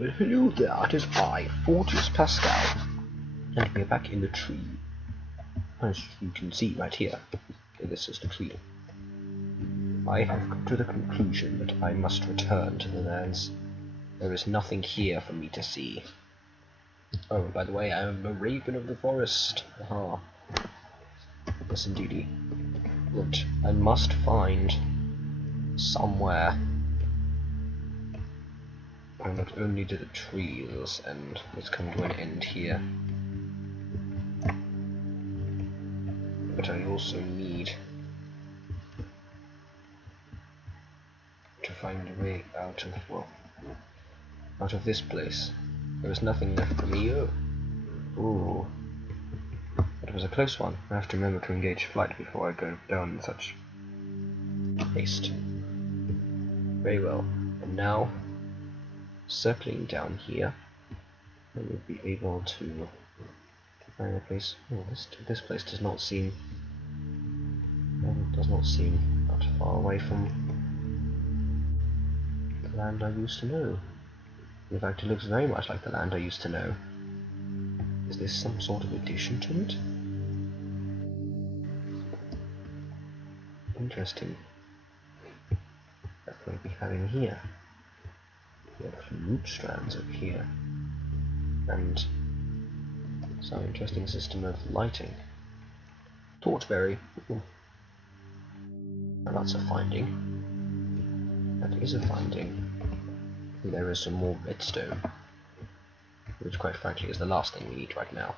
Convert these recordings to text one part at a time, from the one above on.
Well, hello there, it is I, Forgius Pascal, and we're back in the tree. As you can see right here, this is the tree. I have come to the conclusion that I must return to the lands. There is nothing here for me to see. Oh, by the way, I am a raven of the forest. Aha. Yes, indeedy. But I must find somewhere. And not only do the trees end, let's come to an end here, but I also need to find a way out of, well, out of this place. There is nothing left for me. Ooh. That was a close one. I have to remember to engage flight before I go down in such haste. Very well. And now, circling down here, I will be able to find a place. Oh, this place does not seem that far away from the land I used to know. In fact, it looks very much like the land I used to know. Is this some sort of addition to it? Interesting. What will we be having here? We have some root strands up here, and some interesting system of lighting. Torchberry. Ooh. Now that's a finding. That is a finding. And there is some more redstone, which quite frankly is the last thing we need right now.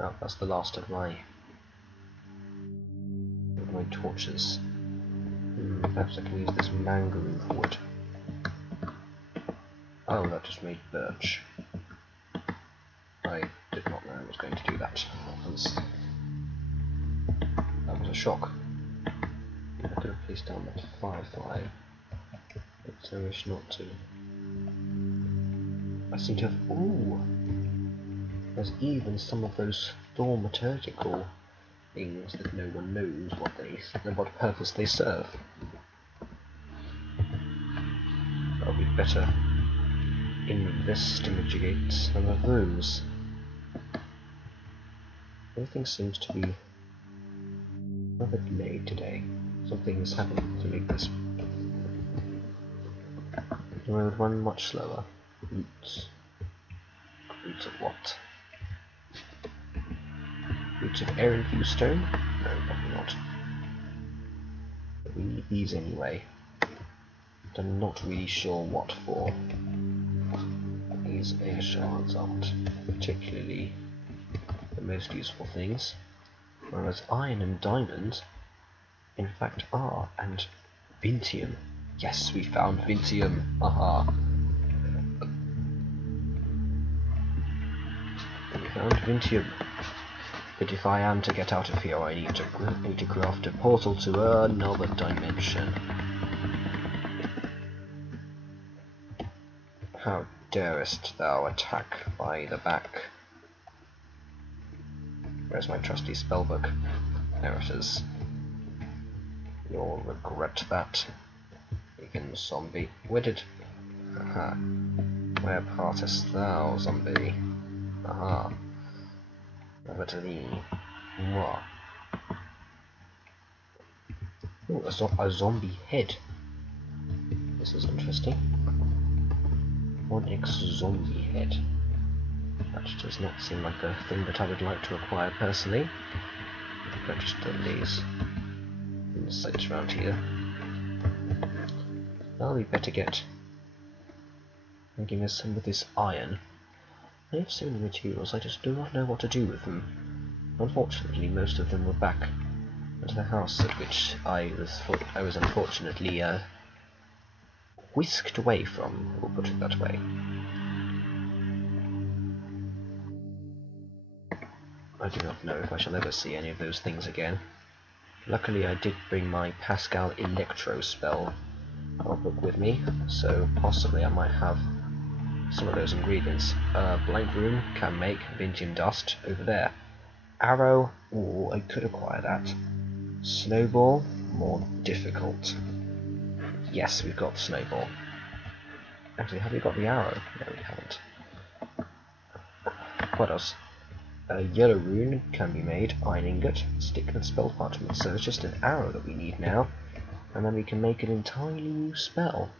Oh, that's the last of my torches. Perhaps I can use this mangrove wood. Oh, that just made birch. I did not know I was going to do that. That was a shock. I could have placed down that firefly, but I wish not to. I seem to have. Ooh! There's even some of those thaumaturgical things that no one knows what purpose they serve. But we'd better investigate some of those. Everything seems to be rather delayed today. Something has happened to make this road run much slower. Roots. Roots of what? Roots of air-infused stone? No, probably not. But we need these anyway. But I'm not really sure what for. These air shards aren't particularly the most useful things, whereas iron and diamond, in fact, are. And Vintium. Yes, we found Vintium. Aha. We found Vintium. But if I am to get out of here, I need to craft a portal to another dimension. How darest thou attack by the back? Where's my trusty spellbook? There it is. You'll regret that, vegan zombie. Aha. Where partest thou, zombie? Aha. Over to thee. Mwah. Ooh, a zombie head. This is interesting. 1x zombie head. That does not seem like a thing that I would like to acquire personally. I've just done these insights around here. Well, we better get making us some of this iron. I have so many materials, I just do not know what to do with them. Unfortunately, most of them were back at the house at which I was unfortunately whisked away from, we'll put it that way. I do not know if I shall ever see any of those things again. Luckily I did bring my Pascal electro spell book with me, so possibly I might have some of those ingredients. Blank room can make Vintium dust over there. Arrow, oh, I could acquire that. Snowball, more difficult. Yes, we've got snowball. Actually, have we got the arrow? No, we haven't. What else? A yellow rune can be made, iron ingot, stick and spell parchment. So it's just an arrow that we need now, and then we can make an entirely new spell.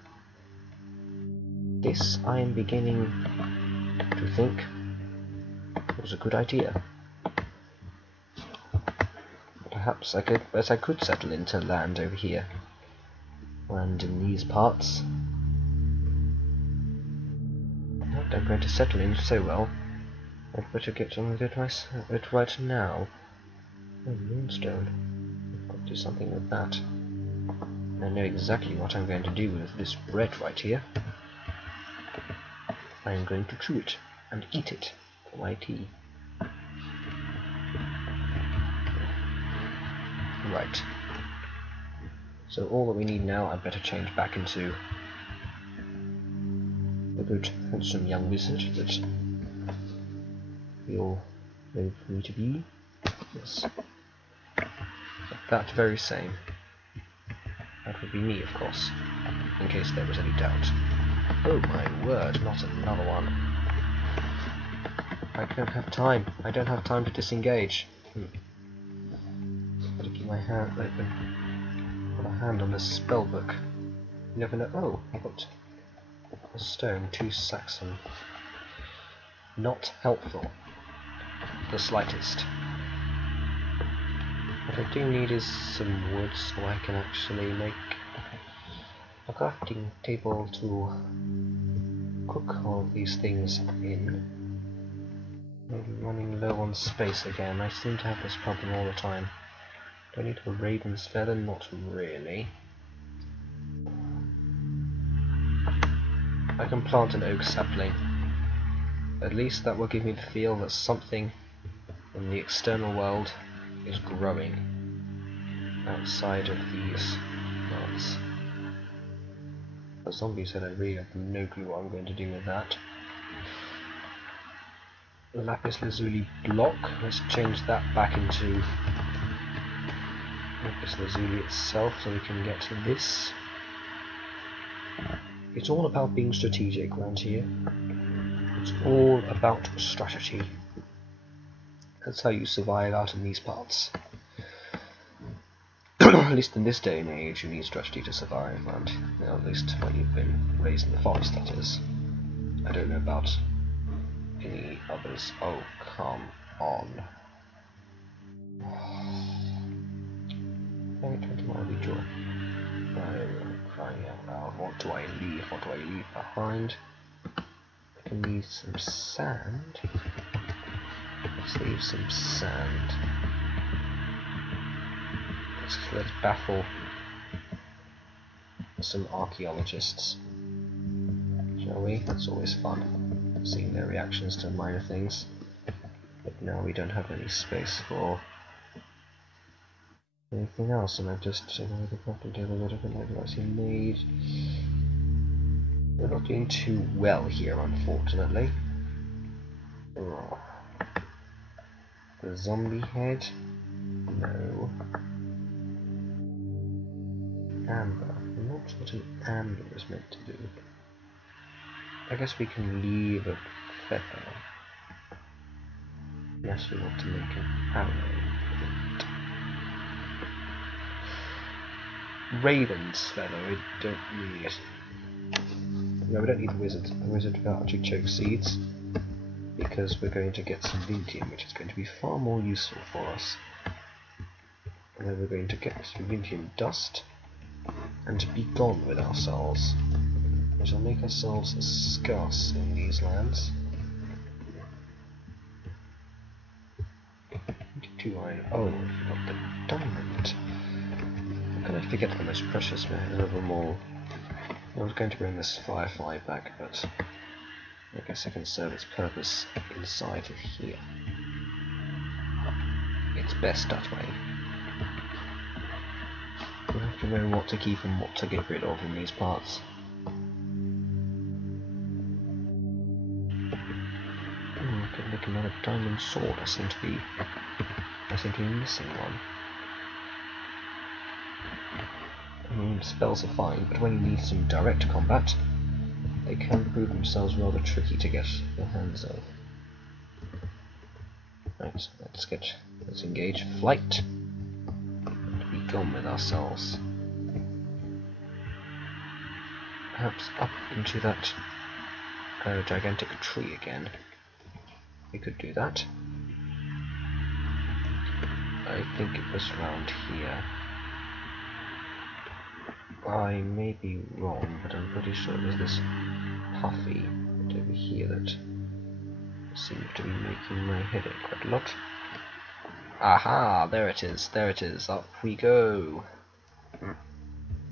This I am beginning to think was a good idea. Perhaps I could settle into land over here. Land in these parts. I'm going to settle in so well. I'd better get on with it right now. Oh, moonstone. I've got to do something with that. I know exactly what I'm going to do with this bread right here. I am going to chew it and eat it for my tea. Right. So all that we need now, I'd better change back into the good, handsome young wizard that we all know me to be. Yes. That very same. That would be me, of course, in case there was any doubt. Oh my word, not another one. I don't have time. I don't have time to disengage. Gotta keep my hand open. Got a hand on this spell book. You never know. Oh, I got a stone, 2 Saxon. Not helpful. The slightest. What I do need is some wood so I can actually make a crafting table to cook all of these things in. Maybe running low on space again. I seem to have this problem all the time. Do I need a raven's feather? Not really. I can plant an oak sapling. At least that will give me the feel that something in the external world is growing outside of these plants. The zombies said I really have no clue what I'm going to do with that. Lapis lazuli block, let's change that back into lapis lazuli itself so we can get to this. It's all about being strategic around here. It's all about strategy. That's how you survive out in these parts. At least in this day and age, you need strategy to survive, and you know, at least when you've been raised in the forest, that is. I don't know about any others. Oh, come on. Only 20 mile detour. Oh, crying out loud. What do I leave? What do I leave behind? I can leave some sand. Let's leave some sand. Let's baffle some archaeologists, shall we? That's always fun, seeing their reactions to minor things. But now we don't have any space for anything else, and I've just taken away the crafting table, whatever I've actually made. We're not doing too well here, unfortunately. Oh. The zombie head? No. Amber. I'm not sure what an amber is meant to do. I guess we can leave a feather. Unless we want to make an arrow with it. Raven's feather, we don't need it. No, we don't need the wizard. The wizard for artichoke seeds, because we're going to get some Vintium, which is going to be far more useful for us. And then we're going to get some Vintium dust and be gone with ourselves. We shall make ourselves scarce in these lands. 22 iron. Oh, I forgot the diamond. How can I forget the most precious man of them all? I was going to bring this firefly back, but I guess it can serve its purpose inside of here. It's best that way. You have to know what to keep and what to get rid of in these parts. I could make another diamond sword. I seem to be I seem to be missing one. I mean, spells are fine, but when you need some direct combat, they can prove themselves rather tricky to get your hands of. Right, let's engage flight and be gone with ourselves. Perhaps up into that gigantic tree again. We could do that. I think it was round here. I may be wrong, but I'm pretty sure it was this puffy bit over here that seemed to be making my head ache quite a lot. Aha! There it is, there it is, up we go!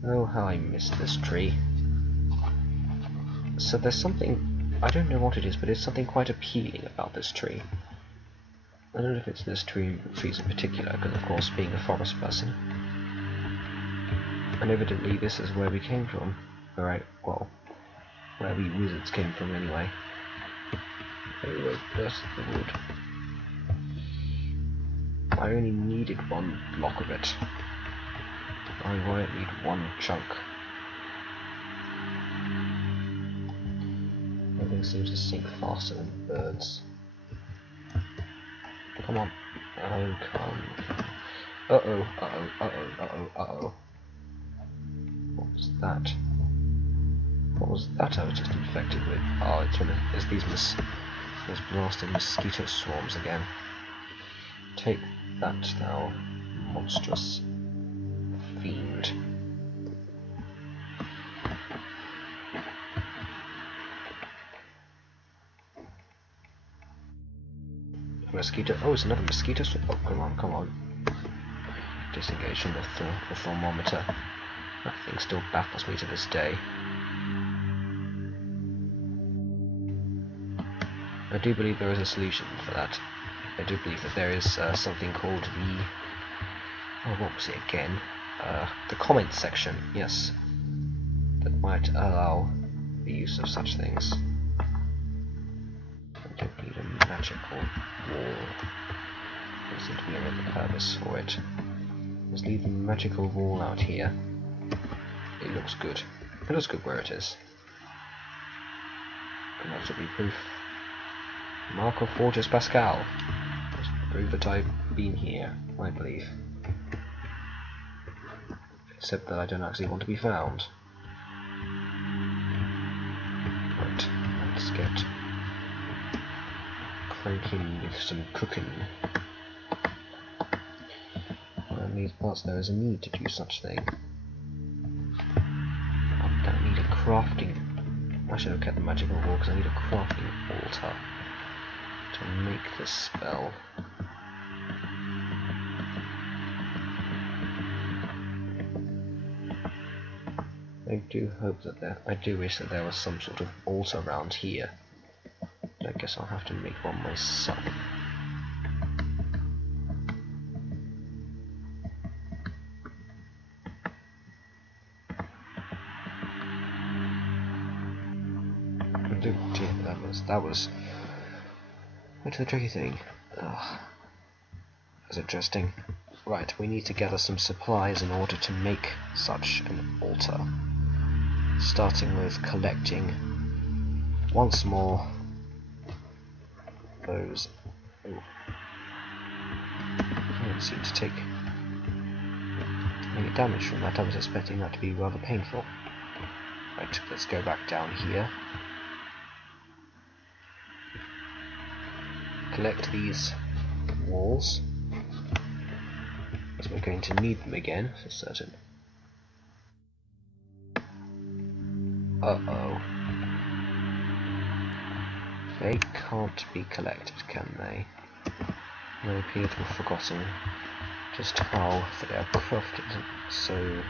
Oh, how I missed this tree. So there's something, I don't know what it is, but it's something quite appealing about this tree. I don't know if it's this trees in particular, because of course being a forest person. And evidently this is where we came from. Where we wizards came from anyway. Oh, that's the wood. I only needed one block of it. I won't need one chunk. Everything seems to sink faster than birds. Come on. Oh, come. Uh-oh, uh-oh, uh-oh, uh-oh, uh-oh. What was that? What was that I was just infected with? Oh, it's these blasted mosquito swarms again. Take that, thou monstrous fiend. Mosquito. Oh, it's another mosquito swarm. Oh, come on, come on. Disengage from the thermometer. That thing still baffles me to this day. I do believe there is a solution for that. I do believe that there is something called the... Oh, what was it again? The comment section, yes. That might allow the use of such things. I don't need a magical wall. There seems to be another purpose for it. Let's leave the magical wall out here. It looks good. It looks good where it is. And that should be proof. Mark of Forgius Pascal. Just prove that I've been here, I believe. Except that I don't actually want to be found. Right, let's get cranking with some cooking. In these parts there is a need to do such thing. I don't need a crafting... I should have kept the magical wall because I need a crafting altar to make this spell. I do hope that I do wish that there was some sort of altar around here. But I guess I'll have to make one myself. That was quite a tricky thing. That's interesting. Right, we need to gather some supplies in order to make such an altar. Starting with collecting once more those. Oh, I don't seem to take any damage from that. I was expecting that to be rather painful. Right, let's go back down here. Collect these walls, as we're going to need them again for certain. Uh-oh. They can't be collected, can they? They appear to have forgotten just how they are crafted so